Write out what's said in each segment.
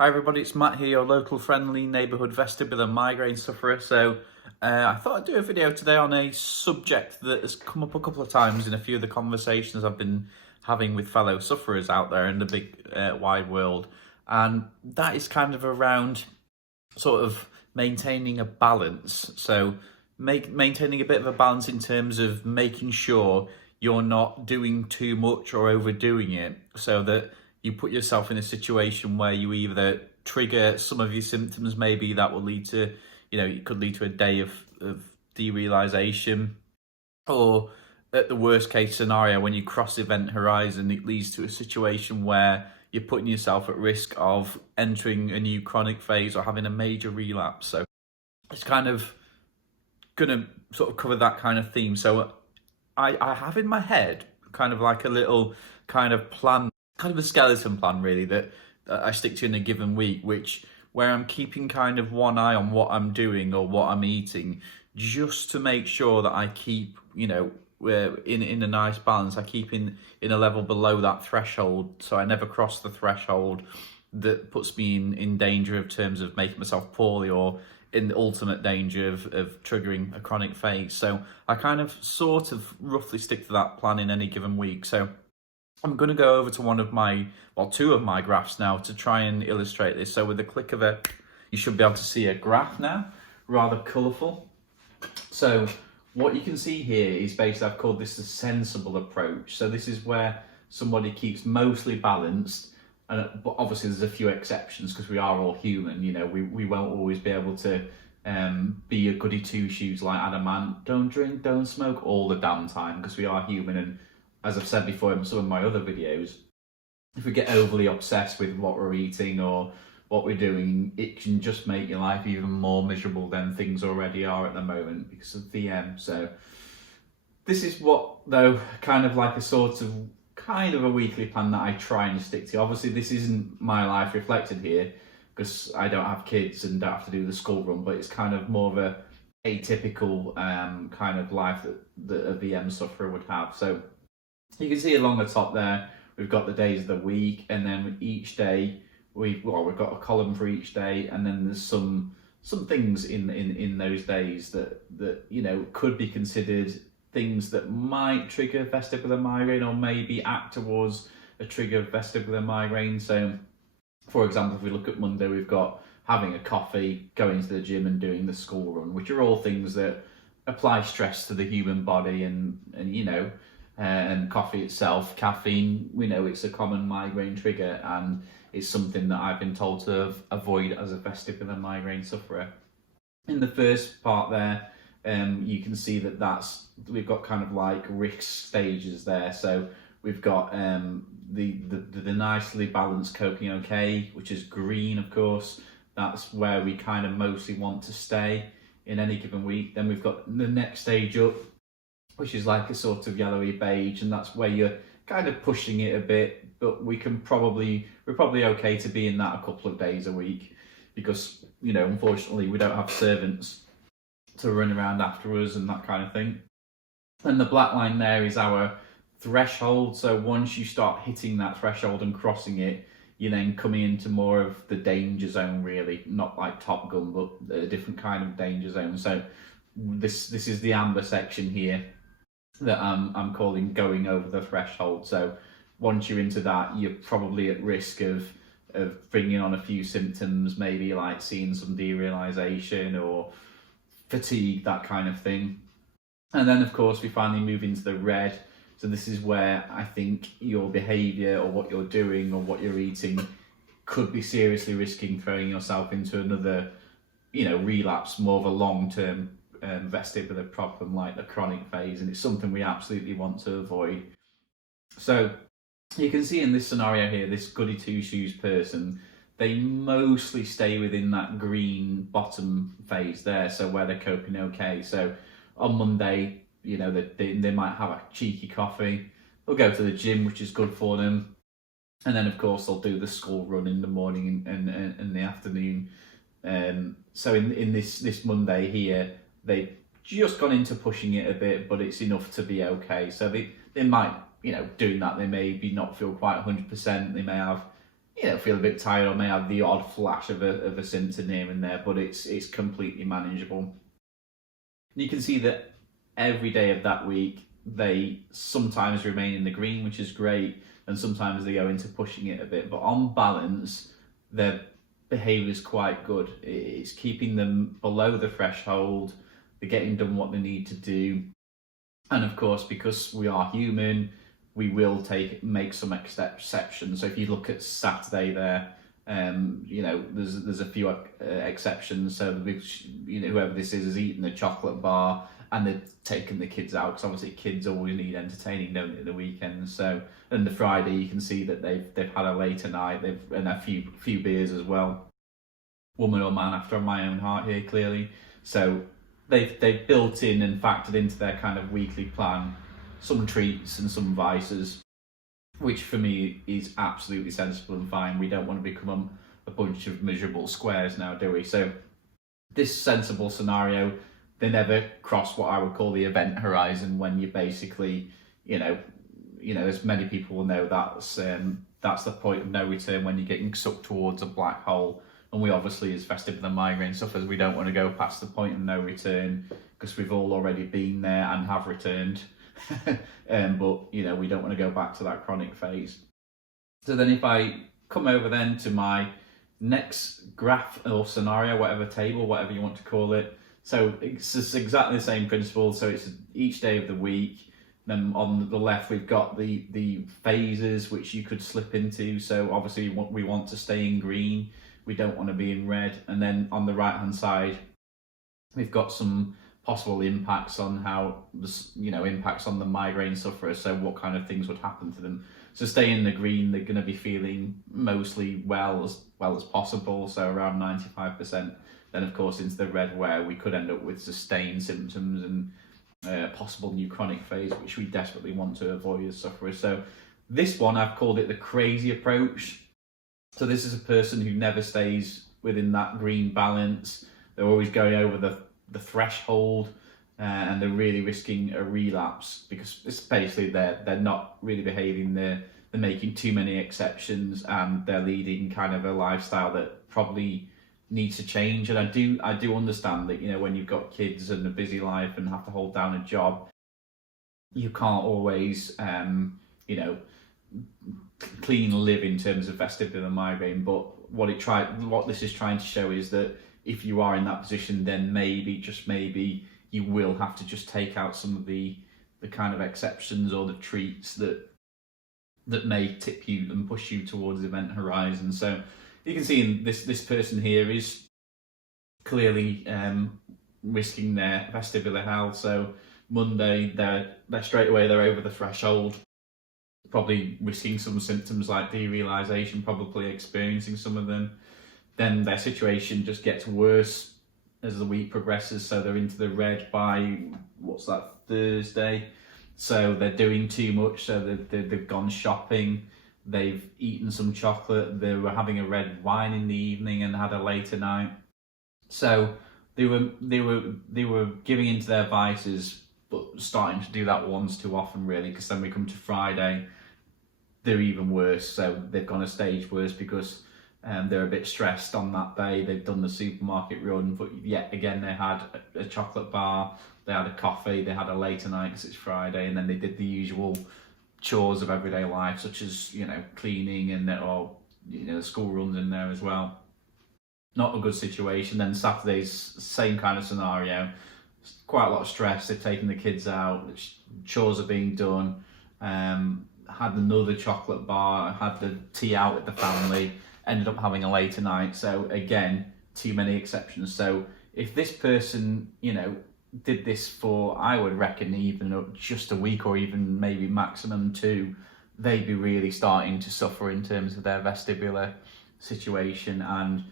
Hi everybody, it's Matt here, your local friendly neighbourhood vestibular migraine sufferer. I thought I'd do a video today on a subject that has come up a couple of times in a few of the conversations I've been having with fellow sufferers out there in the big wide world. And that is kind of around sort of maintaining a balance. Maintaining a bit of a balance in terms of making sure you're not doing too much or overdoing it, so that you put yourself in a situation where you either trigger some of your symptoms, maybe that will lead to, it could lead to a day of derealization, or at the worst case scenario, when you cross event horizon, it leads to a situation where you're putting yourself at risk of entering a new chronic phase or having a major relapse. So it's kind of gonna sort of cover that kind of theme. So I have in my head kind of like a little kind of plan, kind of a skeleton plan really, that I stick to in a given week, where I'm keeping kind of one eye on what I'm doing or what I'm eating, just to make sure that I keep, in a nice balance. I keep in a level below that threshold, so I never cross the threshold that puts me in danger of terms of making myself poorly, or in the ultimate danger of triggering a chronic phase. So I kind of sort of roughly stick to that plan in any given week. So I'm going to go over to two of my graphs now to try and illustrate this. So with the click of you should be able to see a graph now, rather colourful. So what you can see here is basically, I've called this the sensible approach. So this is where somebody keeps mostly balanced, but obviously there's a few exceptions because we are all human. We won't always be able to be a goody two-shoes like adamant, don't drink, don't smoke all the damn time, because we are human. And as I've said before in some of my other videos, if we get overly obsessed with what we're eating or what we're doing, it can just make your life even more miserable than things already are at the moment because of VM. So this is what, though, kind of like a weekly plan that I try and stick to. Obviously, this isn't my life reflected here because I don't have kids and don't have to do the school run, but it's kind of more of a atypical kind of life that a VM sufferer would have. So you can see along the top there, we've got the days of the week, and then each day we've got a column for each day, and then there's some things in those days that could be considered things that might trigger vestibular migraine, or maybe act towards a trigger of vestibular migraine. So for example, if we look at Monday, we've got having a coffee, going to the gym, and doing the school run, which are all things that apply stress to the human body, and coffee itself, caffeine, we know it's a common migraine trigger, and it's something that I've been told to avoid as a vestibular migraine sufferer. In the first part there, you can see that we've got kind of like risk stages there. So we've got the nicely balanced coping okay, which is green, of course. That's where we kind of mostly want to stay in any given week. Then we've got the next stage up, which is like a sort of yellowy beige, and that's where you're kind of pushing it a bit, but we're probably okay to be in that a couple of days a week, because unfortunately we don't have servants to run around after us and that kind of thing. And the black line there is our threshold. So once you start hitting that threshold and crossing it, you're then coming into more of the danger zone, really, not like Top Gun, but a different kind of danger zone. So this is the amber section here that I'm calling going over the threshold. So once you're into that, you're probably at risk of bringing on a few symptoms, maybe like seeing some derealization or fatigue, that kind of thing. And then of course we finally move into the red. So this is where I think your behavior or what you're doing or what you're eating could be seriously risking throwing yourself into another relapse, more of a long-term vestibular problem like the chronic phase, and it's something we absolutely want to avoid. So you can see in this scenario here, this goody two-shoes person, they mostly stay within that green bottom phase there, so where they're coping okay. So on Monday, they might have a cheeky coffee, they'll go to the gym, which is good for them, and then of course they'll do the school run in the morning and the afternoon. So in this Monday here, they've just gone into pushing it a bit, but it's enough to be okay. So they might, doing that, they maybe not feel quite 100%. They may have, feel a bit tired or may have the odd flash of a symptom here and there, but it's completely manageable. And you can see that every day of that week, they sometimes remain in the green, which is great, and sometimes they go into pushing it a bit. But on balance, their behaviour is quite good. It's keeping them below the threshold. They're getting done what they need to do. And of course, because we are human, we will make some exceptions. So if you look at Saturday there, there's a few exceptions. So whoever this is has eaten a chocolate bar and they've taken the kids out, because obviously kids always need entertaining, don't they, the weekends. So, and the Friday you can see that they've had a later night, and a few beers as well. Woman or man after my own heart here, clearly. So they've built in and factored into their kind of weekly plan some treats and some vices, which for me is absolutely sensible and fine. We don't want to become a bunch of miserable squares now, do we? So this sensible scenario, they never cross what I would call the event horizon, when you basically, as many people will know, that's the point of no return, when you're getting sucked towards a black hole. And we obviously, as vestibular migraine sufferers, we don't want to go past the point of no return, because we've all already been there and have returned. But we don't want to go back to that chronic phase. So then if I come over then to my next graph or scenario, whatever table, whatever you want to call it. So it's exactly the same principle. So it's each day of the week. Then on the left, we've got the phases which you could slip into. So obviously we want to stay in green. We don't want to be in red. And then on the right hand side, we've got some possible impacts on how this, impacts on the migraine sufferer. So what kind of things would happen to them. So stay in the green, they're going to be feeling mostly well as possible, so around 95%. Then of course into the red, where we could end up with sustained symptoms and possible new chronic phase, which we desperately want to avoid as sufferers. So this one, I've called it the crazy approach. So this is a person who never stays within that green balance. They're always going over the threshold, and they're really risking a relapse, because it's basically they're not really behaving. They're making too many exceptions, and they're leading kind of a lifestyle that probably needs to change. And I do understand that when you've got kids and a busy life and have to hold down a job, you can't always clean live in terms of vestibular migraine. But what this is trying to show is that if you are in that position, then maybe, just maybe, you will have to just take out some of the kind of exceptions or the treats that may tip you and push you towards the event horizon. So you can see in this person here is clearly risking their vestibular health. So Monday, they're straight away, they're over the threshold, probably risking some symptoms like derealization, probably experiencing some of them. Then their situation just gets worse as the week progresses, so they're into the red by, Thursday. So they're doing too much, so they've gone shopping, they've eaten some chocolate, they were having a red wine in the evening and had a later night. So they were giving into their vices, but starting to do that once too often, really, because then we come to Friday, they're even worse. So they've gone a stage worse because they're a bit stressed on that day. They've done the supermarket run, but yet again they had a chocolate bar, they had a coffee, they had a later night because it's Friday, and then they did the usual chores of everyday life, such as cleaning and the school runs in there as well. Not a good situation. Then Saturday's same kind of scenario, quite a lot of stress. They've taken the kids out, chores are being done, had another chocolate bar, had the tea out with the family, ended up having a later night. So again, too many exceptions. So if this person, did this for, I would reckon, even just a week or even maybe maximum 2, they'd be really starting to suffer in terms of their vestibular situation. And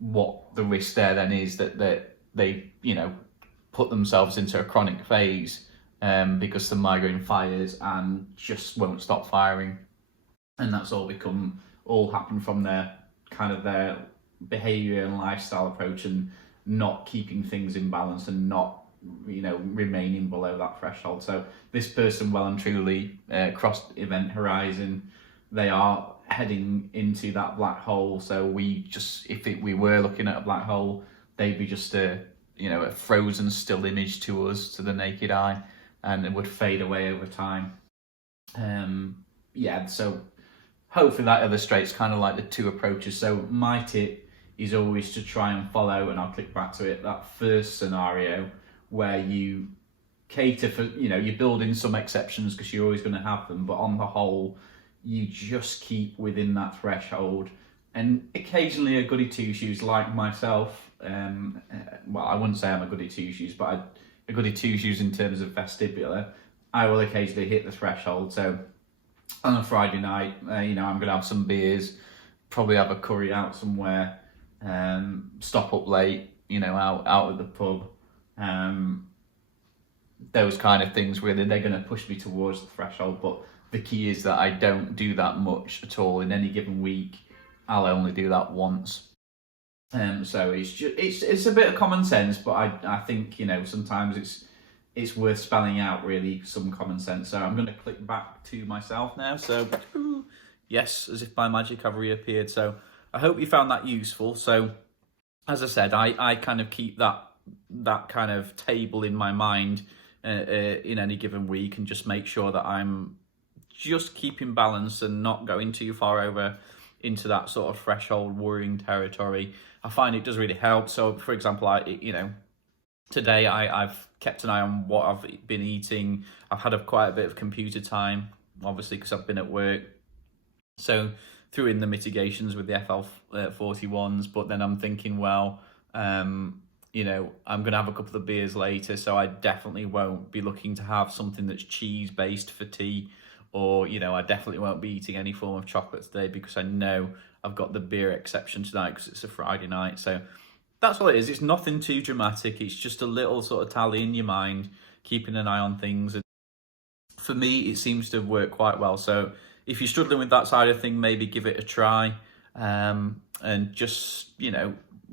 what the risk there then is that they put themselves into a chronic phase because the migraine fires and just won't stop firing. And that's all happen from their behavior and lifestyle approach, and not keeping things in balance and not remaining below that threshold. So this person well and truly crossed event horizon. They are heading into that black hole. So we were looking at a black hole, they'd be just a frozen still image to us, to the naked eye, and it would fade away over time. So hopefully that illustrates kind of like the two approaches. So my tip is always to try and follow, and I'll click back to it, that first scenario where you cater for, you build in some exceptions because you're always going to have them, but on the whole, you just keep within that threshold. And occasionally a goody two-shoes like myself, well, I wouldn't say I'm a goody two-shoes, but a goody two-shoes in terms of vestibular, I will occasionally hit the threshold. So on a Friday night, I'm going to have some beers, probably have a curry out somewhere, stop up late, out at the pub. Those kind of things, really, they're going to push me towards the threshold. But the key is that I don't do that much at all in any given week. I'll only do that once. So it's a bit of common sense, but I think sometimes it's worth spelling out, really, some common sense. So I'm going to click back to myself now. So yes, as if by magic I've reappeared. So I hope you found that useful. So as I said, I kind of keep that kind of table in my mind in any given week, and just make sure that I'm just keeping balance and not going too far over into that sort of threshold worrying territory. I find it does really help. So for example, today I've kept an eye on what I've been eating. I've had quite a bit of computer time, obviously, because I've been at work. So threw in the mitigations with the FL41s, but then I'm thinking, well, I'm going to have a couple of beers later, so I definitely won't be looking to have something that's cheese-based for tea, or, I definitely won't be eating any form of chocolate today because I know I've got the beer exception tonight because it's a Friday night. So that's all it is. It's nothing too dramatic. It's just a little sort of tally in your mind, keeping an eye on things. And for me, it seems to have worked quite well. So if you're struggling with that side of thing, maybe give it a try. And just,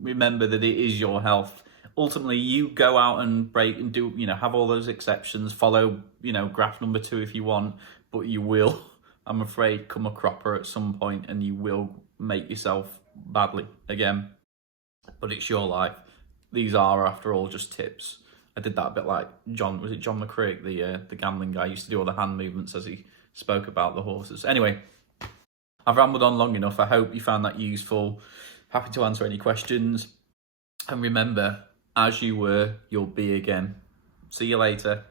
remember that it is your health. Ultimately, you go out and break and do, have all those exceptions, follow, graph number 2 if you want, but you will, I'm afraid, come a cropper at some point, and you will make yourself badly again. But it's your life. These are, after all, just tips. I did that a bit like John McCrick, the gambling guy, used to do all the hand movements as he spoke about the horses. Anyway, I've rambled on long enough. I hope you found that useful. Happy to answer any questions. And remember, as you were, you'll be again. See you later.